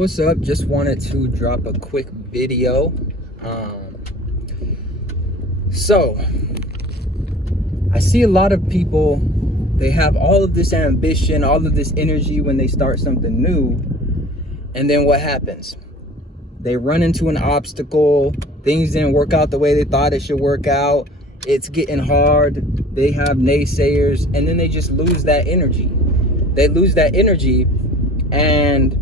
What's up? Just wanted to drop a quick video. So I see a lot of people, they have all of this ambition, all of this energy when they start something new, and then what happens? They run into an obstacle, things didn't work out the way they thought it should work out, it's getting hard, they have naysayers, and then they just lose that energy. They lose that energy, and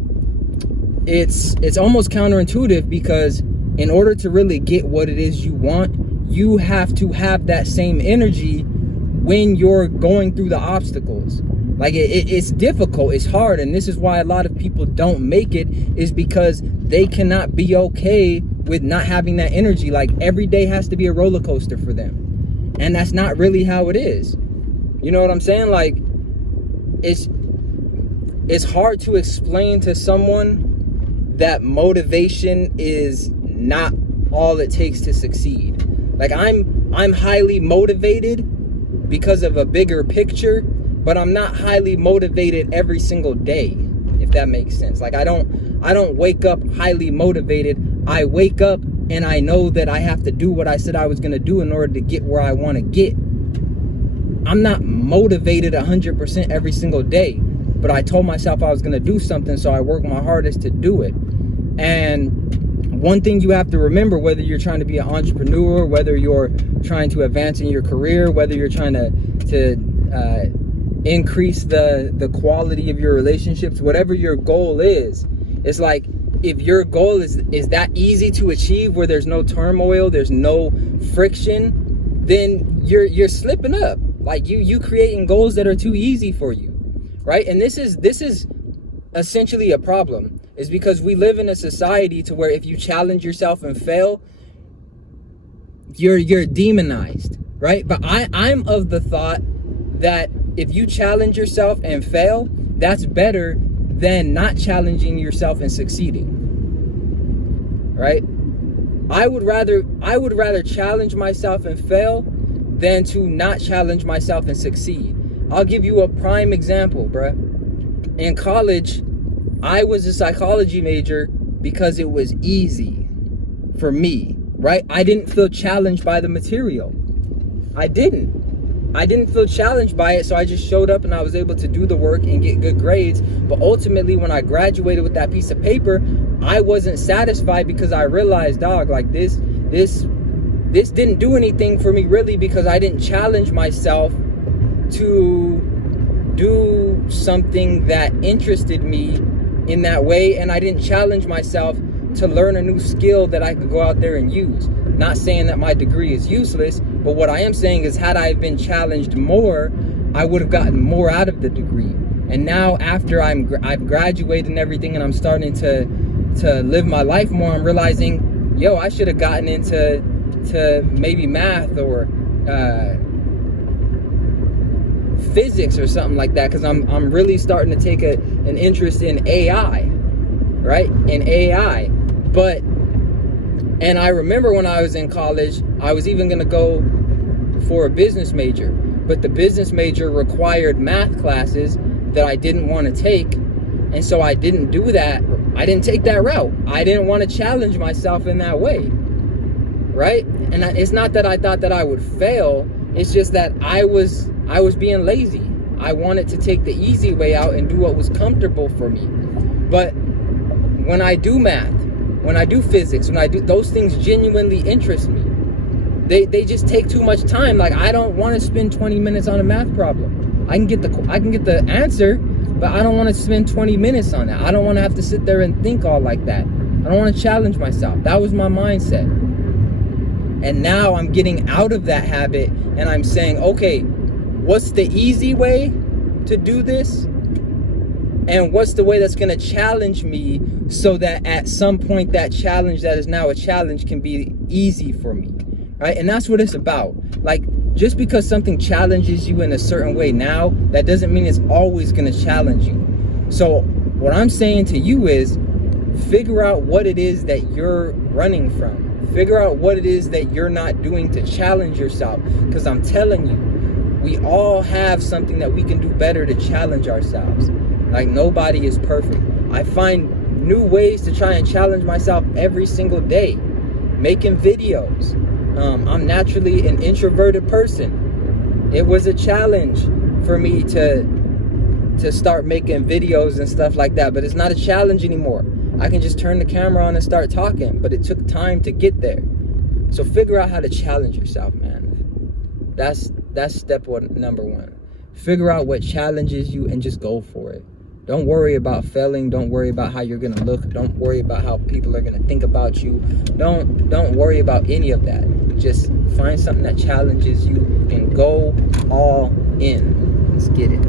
it's almost counterintuitive, because in order to really get what it is you want, you have to have that same energy when you're going through the obstacles. Like it's difficult, it's hard, and this is why a lot of people don't make it, is because they cannot be okay with not having that energy. Like every day has to be a roller coaster for them, and that's not really how it is. You know what I'm saying? Like it's hard to explain to someone that motivation is not all it takes to succeed. Like I'm highly motivated because of a bigger picture, but I'm not highly motivated every single day, if that makes sense. Like I don't wake up highly motivated. I wake up and I know that I have to do what I said I was gonna do in order to get where I wanna get. I'm not motivated 100% every single day, but I told myself I was gonna do something, so I work my hardest to do it. And one thing you have to remember, whether you're trying to be an entrepreneur, whether you're trying to advance in your career, whether you're trying to increase the quality of your relationships, whatever your goal is, it's like, if your goal is that easy to achieve, where there's no turmoil, there's no friction, then you're slipping up. Like you creating goals that are too easy for you, right? And this is essentially a problem, is because we live in a society to where if you challenge yourself and fail, you're demonized, right? But I'm of the thought that if you challenge yourself and fail, that's better than not challenging yourself and succeeding, right? I would rather challenge myself and fail than to not challenge myself and succeed. I'll give you a prime example, bruh. In college, I was a psychology major because it was easy for me, right? I didn't feel challenged by the material. I didn't feel challenged by it, so I just showed up and I was able to do the work and get good grades. But ultimately, when I graduated with that piece of paper, I wasn't satisfied, because I realized, dog, like this didn't do anything for me really, because I didn't challenge myself to do something that interested me in that way, and I didn't challenge myself to learn a new skill that I could go out there and use. Not saying that my degree is useless, but what I am saying is, had I been challenged more, I would have gotten more out of the degree. And now, after I've graduated and everything, and I'm starting to live my life more, I'm realizing, yo, I should have gotten into maybe math or physics or something like that, because I'm really starting to take an interest in AI, right? In AI. And I remember when I was in college, I was even going to go for a business major, but the business major required math classes that I didn't want to take, and so I didn't do that. I didn't take that route. I didn't want to challenge myself in that way, right? And it's not that I thought that I would fail, it's just that I was being lazy. I wanted to take the easy way out and do what was comfortable for me. But when I do math, when I do physics, when I do those things, genuinely interest me. They just take too much time. Like, I don't want to spend 20 minutes on a math problem. I can get the answer, but I don't want to spend 20 minutes on that. I don't want to have to sit there and think all like that. I don't want to challenge myself. That was my mindset. And now I'm getting out of that habit, and I'm saying, okay, what's the easy way to do this? And what's the way that's going to challenge me, so that at some point that challenge that is now a challenge can be easy for me, right? And that's what it's about. Like, just because something challenges you in a certain way now, that doesn't mean it's always going to challenge you. So what I'm saying to you is, figure out what it is that you're running from. Figure out what it is that you're not doing to challenge yourself. Because I'm telling you, we all have something that we can do better to challenge ourselves. Like, nobody is perfect. I find new ways to try and challenge myself every single day. Making videos. I'm naturally an introverted person. It was a challenge for me to start making videos and stuff like that, but it's not a challenge anymore. I can just turn the camera on and start talking, but it took time to get there. So figure out how to challenge yourself, man. That's step number one. Figure out what challenges you and just go for it. Don't worry about failing. Don't worry about how you're gonna look. Don't worry about how people are gonna think about you. Don't worry about any of that. Just find something that challenges you and go all in. Let's get it.